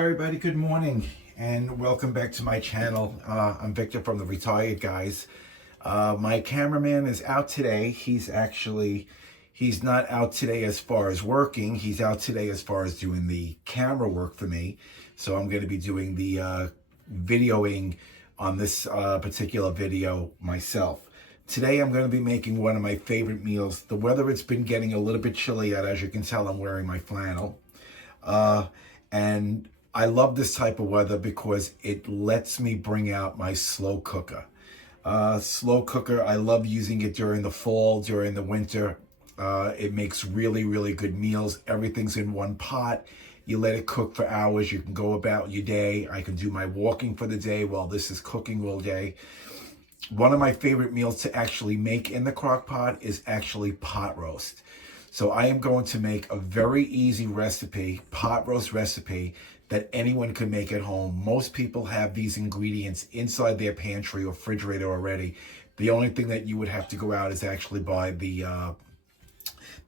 Hi everybody, good morning and welcome back to my channel. I'm Victor from the Retired Guys. My cameraman is out today. He's not out today as far as working. He's out today as far as doing the camera work for me. So I'm going to be doing the videoing on this particular video myself. Today I'm going to be making one of my favorite meals. The weather, it's been getting a little bit chilly out. As you can tell, I'm wearing my flannel. And I love this type of weather because it lets me bring out my slow cooker. Slow cooker, I love using it during the fall, during the winter. It makes really, really good meals. Everything's in one pot. You let it cook for hours. You can go about your day. I can do my walking for the day while this is cooking all day. One of my favorite meals to actually make in the crock pot is actually pot roast. So I am going to make a very easy recipe, pot roast recipe, that anyone can make at home. Most people have these ingredients inside their pantry or refrigerator already. The only thing that you would have to go out is actually buy the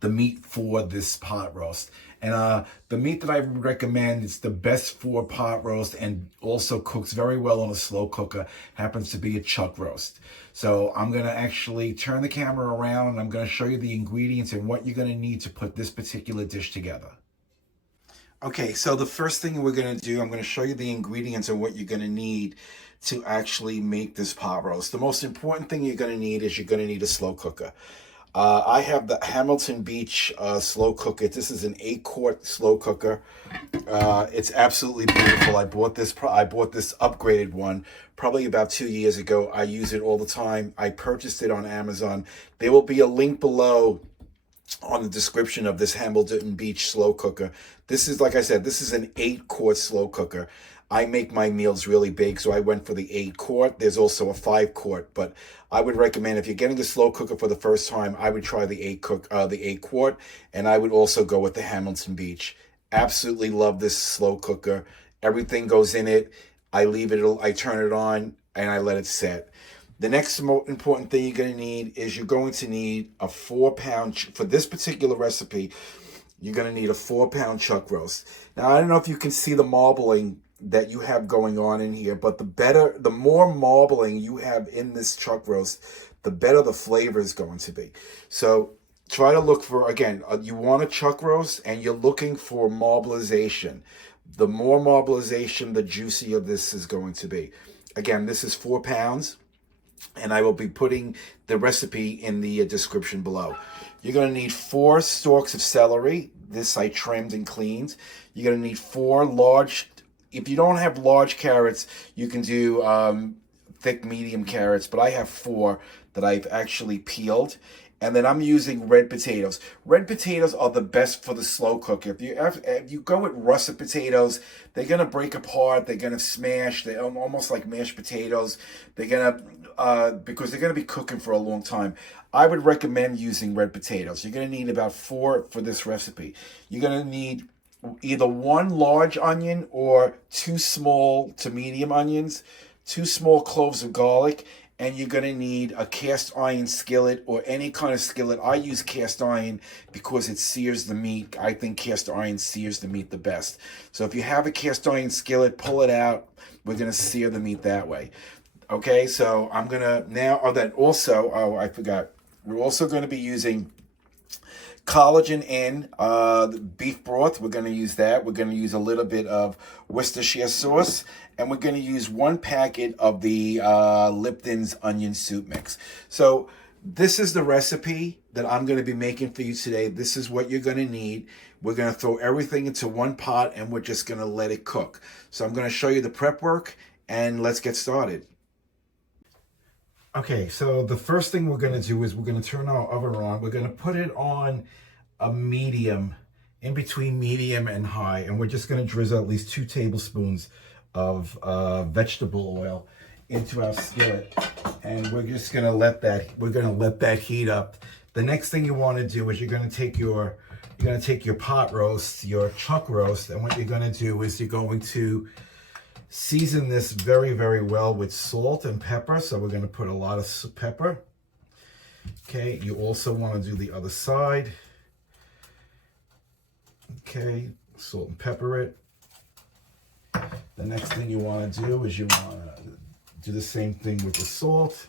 meat for this pot roast. And the meat that I recommend, it's the best for pot roast and also cooks very well on a slow cooker, happens to be a chuck roast. So I'm going to actually turn the camera around and I'm going to show you the ingredients and what you're going to need to put this particular dish together. Okay, so the first thing we're going to do, I'm going to show you the ingredients and what you're going to need to actually make this pot roast. The most important thing you're going to need is you're going to need a slow cooker. I have the Hamilton Beach slow cooker. This is an 8-quart slow cooker. It's absolutely beautiful. I bought this upgraded one probably about 2 years ago. I use it all the time. I purchased it on Amazon. There will be a link below on the description of this Hamilton Beach slow cooker. This is, like I said, this is an 8-quart slow cooker. I make my meals really big, so I went for the 8-quart. There's also a 5-quart, but I would recommend if you're getting a slow cooker for the first time, I would try the 8-quart, and I would also go with the Hamilton Beach. Absolutely love this slow cooker. Everything goes in it. I turn it on, and I let it set. The next most important thing you're going to need is you're going to need a 4-pound, for this particular recipe, you're going to need a 4-pound chuck roast. Now, I don't know if you can see the marbling that you have going on in here, but the more marbling you have in this chuck roast, the better the flavor is going to be. So try to look for, again, you want a chuck roast and you're looking for marbleization. The more marbleization, the juicier this is going to be. Again, this is 4 pounds. And I will be putting the recipe in the description below. You're going to need 4 stalks of celery. This I trimmed and cleaned. You're going to need 4 large, if you don't have large carrots, you can do thick medium carrots, but I have 4 that I've actually peeled. And then I'm using red potatoes. Red potatoes are the best for the slow cooker. If you go with russet potatoes, they're going to break apart. They're going to smash. They're almost like mashed potatoes. They're going to, because they're going to be cooking for a long time. I would recommend using red potatoes. You're going to need about 4 for this recipe. You're going to need either 1 large onion or 2 small to medium onions, 2 small cloves of garlic, and you're going to need a cast iron skillet or any kind of skillet. I use cast iron because it sears the meat. I think cast iron sears the meat the best. So if you have a cast iron skillet, pull it out. We're going to sear the meat that way. Okay, so I'm going to now, I forgot. We're also going to be using collagen in beef broth. We're going to use that. We're going to use a little bit of Worcestershire sauce, and we're going to use 1 packet of the Lipton's onion soup mix. So this is the recipe that I'm going to be making for you today. This is what you're going to need. We're going to throw everything into one pot, and we're just going to let it cook. So I'm going to show you the prep work, and let's get started. Okay, so the first thing we're going to do is we're going to turn our oven on. We're going to put it on a medium, in between medium and high, and we're just going to drizzle at least 2 tablespoons of vegetable oil into our skillet, and we're just going to let that heat up. The next thing you want to do is you're going to take your pot roast, your chuck roast, and what you're going to do is you're going to season this very, very well with salt and pepper. So we're going to put a lot of pepper. Okay, you also want to do the other side. Okay, salt and pepper it. The next thing you want to do is you want to do the same thing with the salt.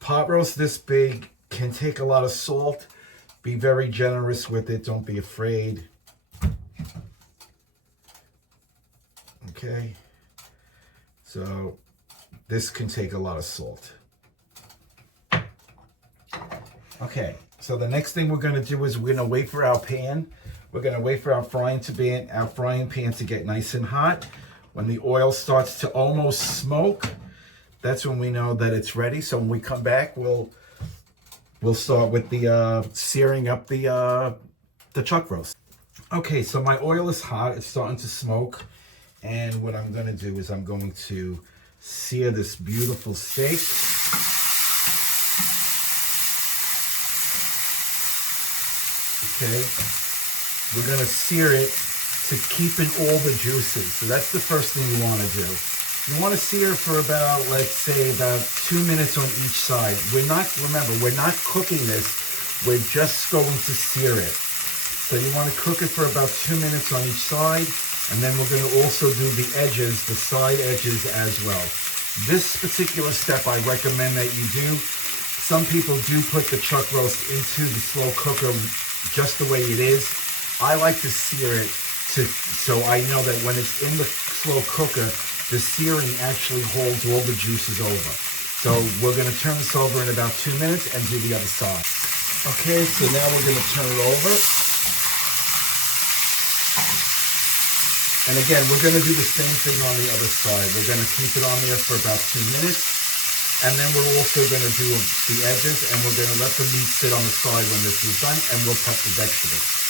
Pot roast this big can take a lot of salt. Be very generous with it. Don't be afraid. Okay. So this can take a lot of salt. Okay. So the next thing we're going to do is we're going to wait for our pan. We're going to wait for our frying pan to get nice and hot. When the oil starts to almost smoke, that's when we know that it's ready. So when we come back, we'll start with the searing up the chuck roast. Okay, so my oil is hot. It's starting to smoke. And what I'm going to do is I'm going to sear this beautiful steak. Okay, we're going to sear it to keep in all the juices. So that's the first thing you want to do. You want to sear for about, let's say, about 2 minutes on each side. Remember, we're not cooking this. We're just going to sear it. So you want to cook it for about 2 minutes on each side. And then we're going to also do the edges, the side edges as well. This particular step I recommend that you do. Some people do put the chuck roast into the slow cooker just the way it is. I like to sear it so I know that when it's in the slow cooker, the searing actually holds all the juices over. So we're going to turn this over in about 2 minutes and do the other side. Okay, so now we're going to turn it over. And again, we're going to do the same thing on the other side. We're going to keep it on there for about 2 minutes. And then we're also going to do the edges, and we're going to let the meat sit on the side when this is done, and we'll prep the vegetables.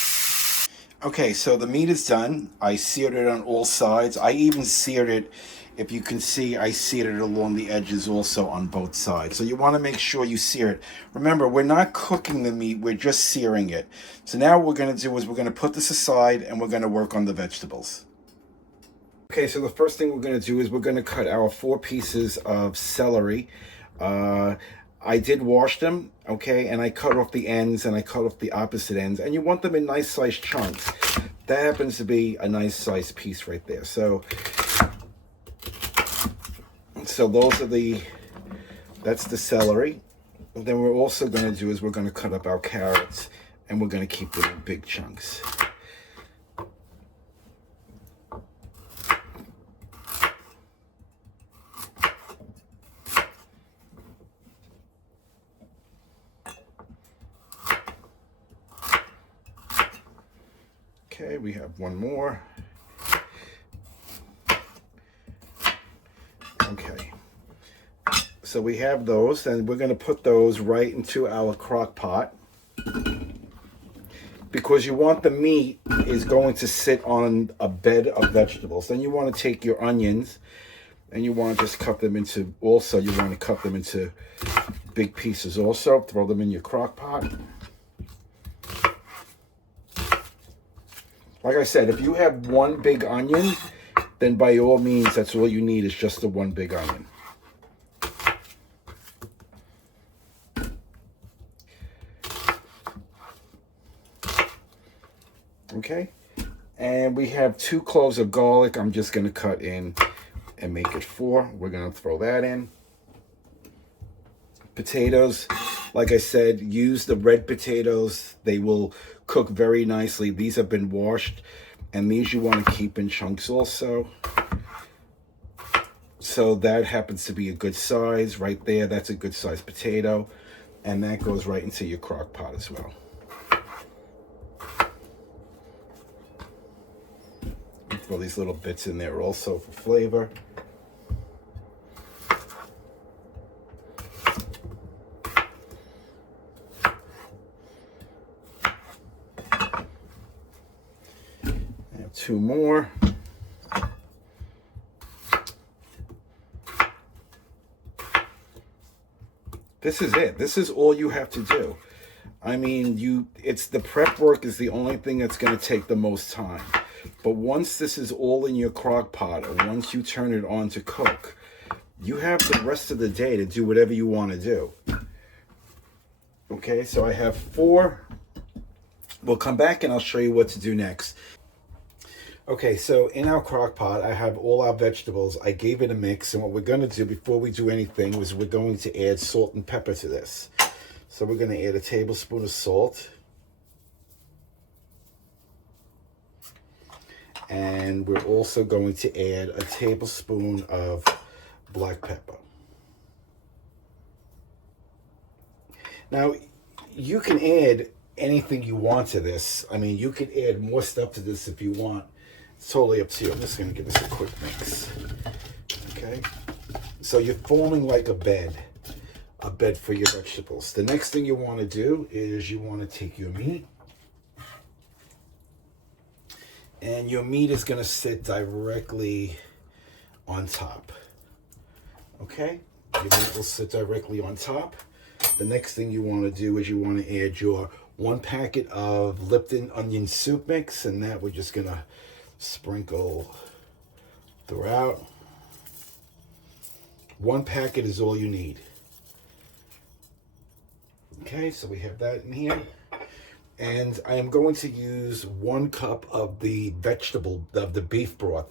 Okay, so the meat is done. I seared it on all sides. I even seared it, if you can see, I seared it along the edges also on both sides. So you want to make sure you sear it. Remember, we're not cooking the meat, we're just searing it. So now what we're going to do is we're going to put this aside, and we're going to work on the vegetables. Okay, so the first thing we're going to do is we're going to cut our 4 pieces of celery. I did wash them, okay, and I cut off the ends and I cut off the opposite ends. And you want them in nice sized chunks. That happens to be a nice sized piece right there. So those are that's the celery. And then we're also going to do is we're going to cut up our carrots and we're going to keep them in big chunks. Okay, we have one more. Okay, so we have those, and we're going to put those right into our crock pot because you want the meat is going to sit on a bed of vegetables. Then you want to take your onions and you want to just cut them into, also you want to cut them into big pieces also. Throw them in your crock pot. Like I said, if you have one big onion, then by all means, that's all you need is just the one big onion. Okay, and we have 2 cloves of garlic. I'm just going to cut in and make it 4. We're going to throw that in. Potatoes, like I said, use the red potatoes. They will cook very nicely. These have been washed, and these you want to keep in chunks also. So that happens to be a good size right there. That's a good size potato, and that goes right into your crock pot as well. Throw these little bits in there also for flavor. I have 2 more. This is it. This is all you have to do. I mean, it's the prep work is the only thing that's going to take the most time. But once this is all in your crock pot, or once you turn it on to cook, you have the rest of the day to do whatever you want to do. Okay, so I have 4. We'll come back and I'll show you what to do next. Okay, so in our crock pot, I have all our vegetables. I gave it a mix, and what we're going to do before we do anything is we're going to add salt and pepper to this. So we're going to add a tablespoon of salt. And we're also going to add a tablespoon of black pepper. Now, you can add anything you want to this. I mean, you could add more stuff to this if you want. It's totally up to you. I'm just going to give this a quick mix. Okay? So you're forming like a bed for your vegetables. The next thing you want to do is you want to take your meat. And your meat is going to sit directly on top. Okay? Your meat will sit directly on top. The next thing you want to do is you want to add your 1 packet of Lipton onion soup mix, and that we're just going to sprinkle throughout. 1 packet is all you need. Okay, so we have that in here. And I am going to use 1 cup of the beef broth.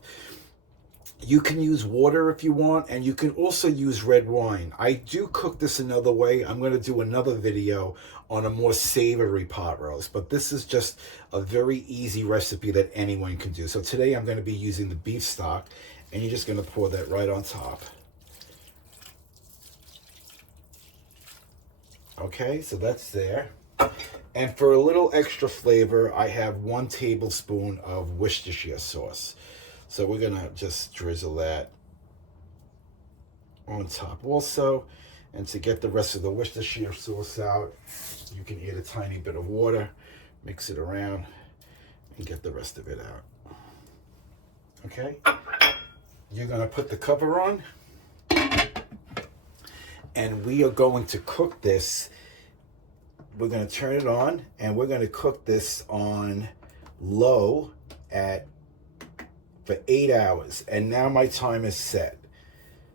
You can use water if you want, and you can also use red wine. I do cook this another way. I'm going to do another video on a more savory pot roast, but this is just a very easy recipe that anyone can do. So today I'm going to be using the beef stock, and you're just going to pour that right on top. Okay, so that's there. And for a little extra flavor, I have 1 tablespoon of Worcestershire sauce. So we're going to just drizzle that on top also. And to get the rest of the Worcestershire sauce out, you can add a tiny bit of water, mix it around, and get the rest of it out. Okay? You're going to put the cover on. And we are going to cook this. We're going to turn it on, and we're going to cook this on low for 8 hours. And now my time is set.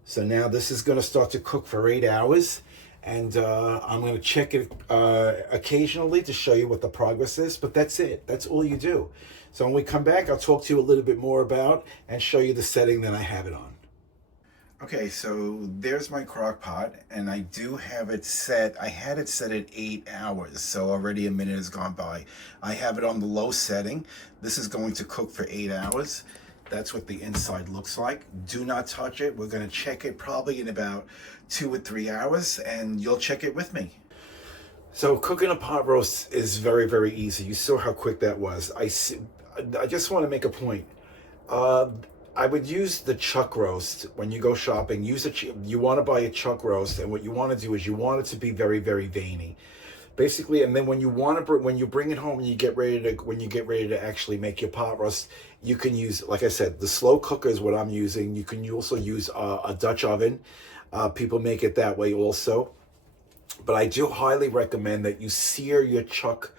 So now this is going to start to cook for 8 hours, and I'm going to check it occasionally to show you what the progress is, but that's it. That's all you do. So when we come back, I'll talk to you a little bit more about and show you the setting that I have it on. Okay, so there's my crock pot, and I do have it set. I had it set at 8 hours, so already a minute has gone by. I have it on the low setting. This is going to cook for 8 hours. That's what the inside looks like. Do not touch it. We're going to check it probably in about 2 or 3 hours, and you'll check it with me. So cooking a pot roast is very, very easy. You saw how quick that was. I just want to make a point. I would use the chuck roast when you go shopping. You want to buy a chuck roast, and what you want to do is you want it to be very, very veiny, basically. And then when you bring it home and you get ready to actually make your pot roast, you can use, like I said, the slow cooker is what I'm using. You can also use a Dutch oven. People make it that way also, but I do highly recommend that you sear your chuck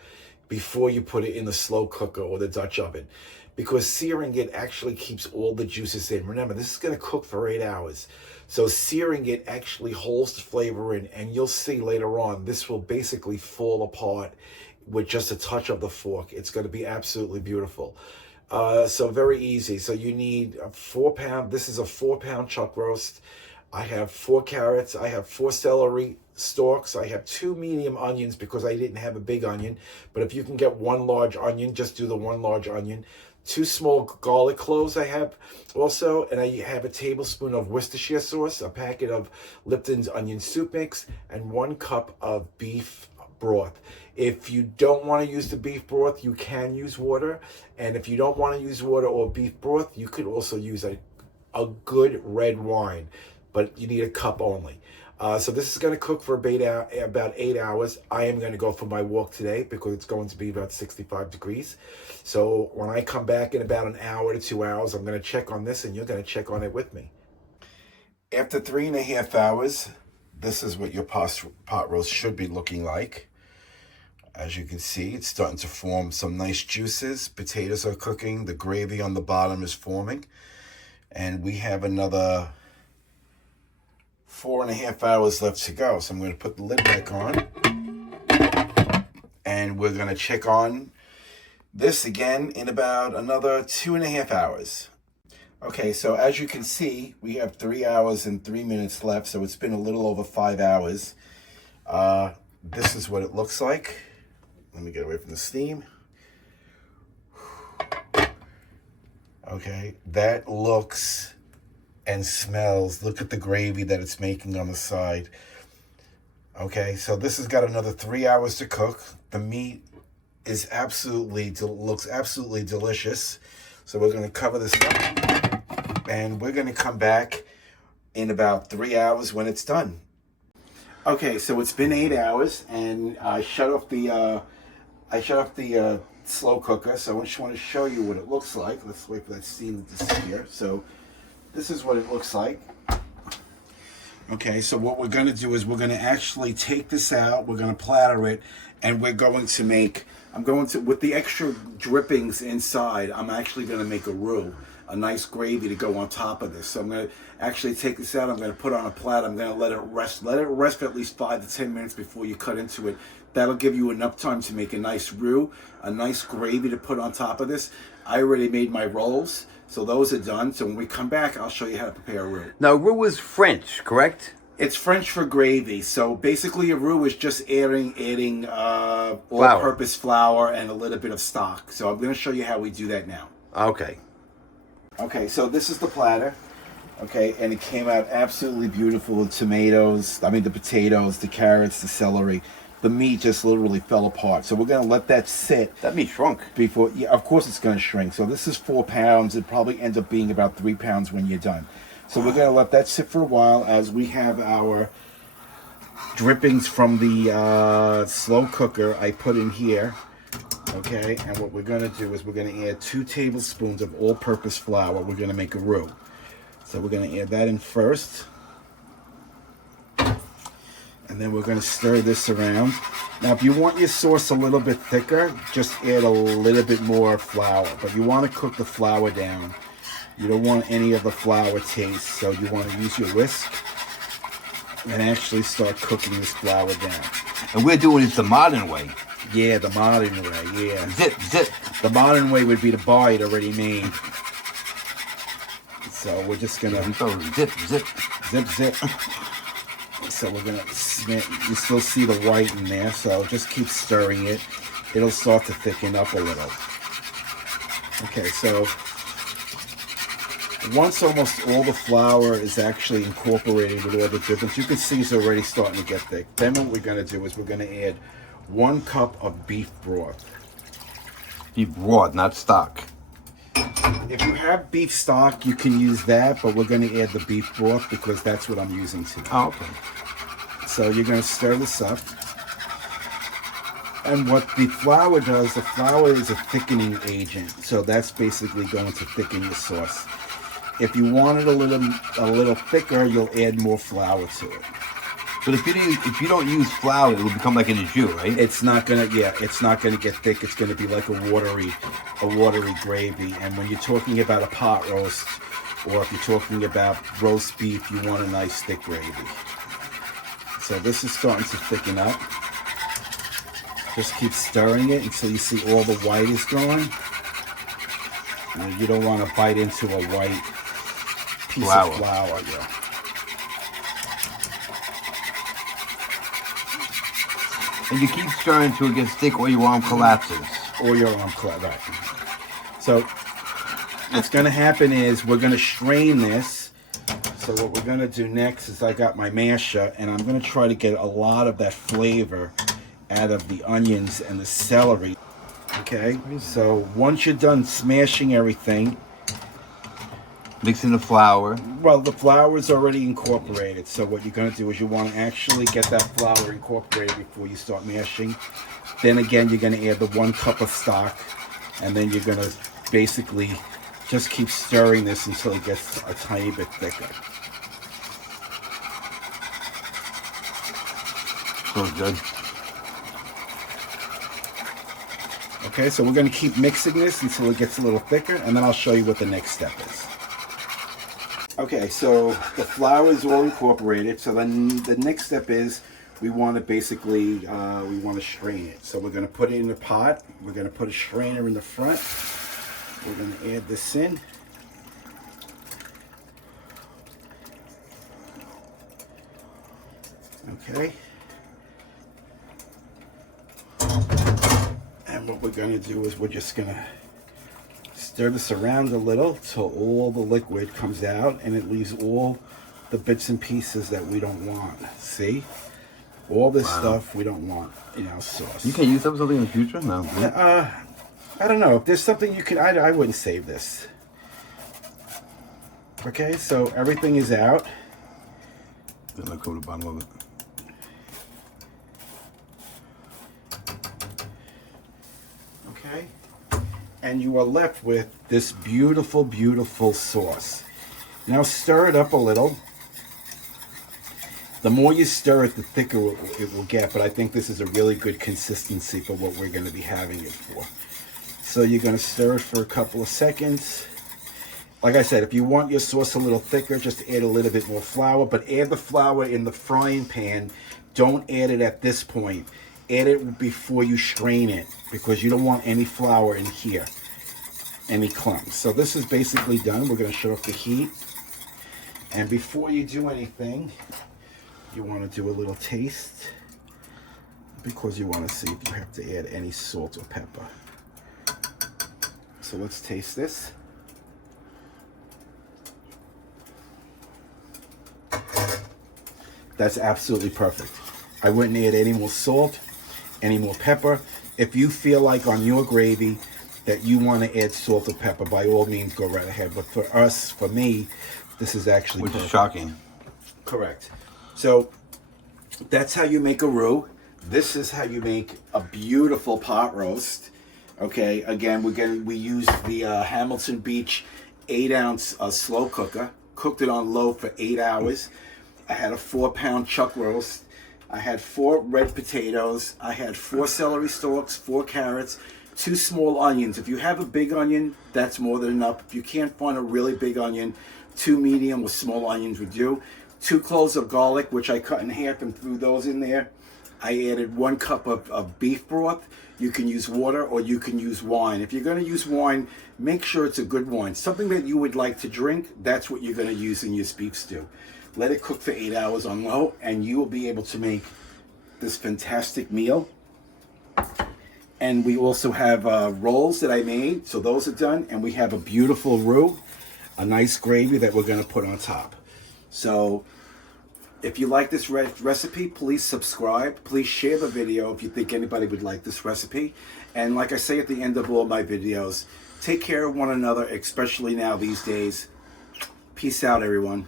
before you put it in the slow cooker or the Dutch oven, because searing it actually keeps all the juices in. Remember, this is going to cook for 8 hours. So searing it actually holds the flavor in, and you'll see later on, this will basically fall apart with just a touch of the fork. It's going to be absolutely beautiful. So very easy. So you need a 4-pound, this is a 4-pound chuck roast. I have 4 carrots. I have 4 celery stalks. I have 2 medium onions because I didn't have a big onion. But if you can get 1 large onion, just do the 1 large onion. 2 small garlic cloves I have also, and I have a tablespoon of Worcestershire sauce, a packet of Lipton's onion soup mix, and 1 cup of beef broth. If you don't want to use the beef broth, you can use water. And if you don't want to use water or beef broth, you could also use a good red wine, but you need a cup only. So this is going to cook for about 8 hours. I am going to go for my walk today because it's going to be about 65 degrees. So when I come back in about an hour to 2 hours, I'm going to check on this, and you're going to check on it with me. After 3.5 hours, this is what your pot roast should be looking like. As you can see, it's starting to form some nice juices. Potatoes are cooking. The gravy on the bottom is forming. And we have another 4.5 hours left to go. So I'm going to put the lid back on, and we're going to check on this again in about another 2.5 hours. Okay, so as you can see, we have 3 hours and 3 minutes left, so it's been a little over 5 hours. This is what it looks like. Let me get away from the steam. Okay, that looks and smells. Look at the gravy that it's making on the side. Okay, so this has got another 3 hours to cook. The meat is looks absolutely delicious. So we're going to cover this up, and we're going to come back in about 3 hours when it's done. Okay, so it's been 8 hours, and I shut off the slow cooker. So I just want to show you what it looks like. Let's wait for that steam to disappear. So this is what it looks like. Okay, so what we're going to do is we're going to actually take this out. We're going to platter it, and we're going to make, with the extra drippings inside, I'm actually going to make a roux, a nice gravy to go on top of this. So I'm going to actually take this out. I'm going to put it on a platter. I'm going to let it rest. Let it rest for at least 5 to 10 minutes before you cut into it. That'll give you enough time to make a nice roux, a nice gravy to put on top of this. I already made my rolls, so those are done. So when we come back, I'll show you how to prepare a roux. Now, roux is French, correct? It's French for gravy. So basically a roux is just adding all-purpose flour and a little bit of stock. So I'm going to show you how we do that now. Okay. Okay, so this is the platter. Okay, and it came out absolutely beautiful. The potatoes, the carrots, the celery. The meat just literally fell apart. So we're going to let that sit. That meat shrunk. Before, yeah, of course it's going to shrink. So this is 4 pounds. It probably ends up being about 3 pounds when you're done. So we're going to let that sit for a while as we have our drippings from the slow cooker I put in here. Okay, and what we're going to do is we're going to add 2 tablespoons of all-purpose flour. We're going to make a roux. So we're going to add that in first. And then we're going to stir this around. Now, if you want your sauce a little bit thicker, just add a little bit more flour. But you want to cook the flour down. You don't want any of the flour taste, so you want to use your whisk and actually start cooking this flour down. And we're doing it the modern way. Yeah, the modern way, yeah. Zip, zip. The modern way would be to buy it already made. So we're just going to... Zip, zip. Zip, zip. So we're going to... You still see the white in there, so just keep stirring it. It'll start to thicken up a little. Okay, so... Once almost all the flour is actually incorporated with all the drippings, you can see it's already starting to get thick. Then what we're going to do is we're going to add 1 cup of beef broth. Beef broth, not stock. If you have beef stock, you can use that, but we're going to add the beef broth because that's what I'm using today. Oh, okay. So you're going to stir this up. And what the flour does, the flour is a thickening agent. So that's basically going to thicken your sauce. If you want it a little thicker, you'll add more flour to it. But if you don't use flour, it will become like an jus, right? It's not gonna get thick. It's gonna be like a watery gravy. And when you're talking about a pot roast, or if you're talking about roast beef, you want a nice thick gravy. So this is starting to thicken up. Just keep stirring it until you see all the white is gone. You don't want to bite into a white piece of flour. Yeah. And you keep stirring until it gets thick or your arm collapses. Right. So what's going to happen is we're going to strain this. So what we're going to do next is I got my masher, and I'm going to try to get a lot of that flavor out of the onions and the celery. Okay, so once you're done smashing everything, mix in the flour. Well, the flour is already incorporated, so what you're going to do is you want to actually get that flour incorporated before you start mashing. Then again, you're going to add the 1 cup of stock, and then you're going to basically just keep stirring this until it gets a tiny bit thicker. So good. Okay, so we're going to keep mixing this until it gets a little thicker, and then I'll show you what the next step is. Okay, so the flour is all incorporated, so then the next step is we want to basically, we want to strain it. So we're going to put it in the pot. We're going to put a strainer in the front. We're going to add this in. Okay. And what we're going to do is we're just going to stir this around a little till all the liquid comes out and it leaves all the bits and pieces that we don't want. See? All this stuff we don't want in our sauce. You can use something in the future? No. I don't know. If there's something you can, I wouldn't save this. Okay, so everything is out. Then look over the bottom of it. Okay. And you are left with this beautiful, beautiful sauce. Now stir it up a little. The more you stir it, the thicker it will get, but I think this is a really good consistency for what we're going to be having it for. So you're going to stir it for a couple of seconds. Like I said, if you want your sauce a little thicker, just add a little bit more flour, but add the flour in the frying pan. Don't add it at this point. Add it before you strain it, because you don't want any flour in here, any clumps. So this is basically done. We're going to shut off the heat. And before you do anything, you want to do a little taste, because you want to see if you have to add any salt or pepper. So let's taste this. That's absolutely perfect. I wouldn't add any more salt, any more pepper. If you feel like on your gravy that you want to add salt or pepper, by all means go right ahead. But for us, for me, this is actually Which perfect. is shocking. Correct. So that's how you make a roux. This is how you make a beautiful pot roast. Okay, again, we use the Hamilton Beach 8-ounce slow cooker. Cooked it on low for 8 hours. I had a 4-pound chuck roast. I had 4 red potatoes. I had 4 celery stalks, 4 carrots, 2 small onions. If you have a big onion, that's more than enough. If you can't find a really big onion, 2 medium or small onions would do. 2 cloves of garlic, which I cut in half and threw those in there. I added 1 cup of beef broth. You can use water or you can use wine. If you're going to use wine, make sure it's a good wine. Something that you would like to drink, that's what you're going to use in your beef stew. Let it cook for 8 hours on low, and you will be able to make this fantastic meal. And we also have rolls that I made, so those are done. And we have a beautiful roux, a nice gravy that we're going to put on top. So if you like this recipe, please subscribe. Please share the video if you think anybody would like this recipe. And like I say at the end of all my videos, take care of one another, especially now these days. Peace out, everyone.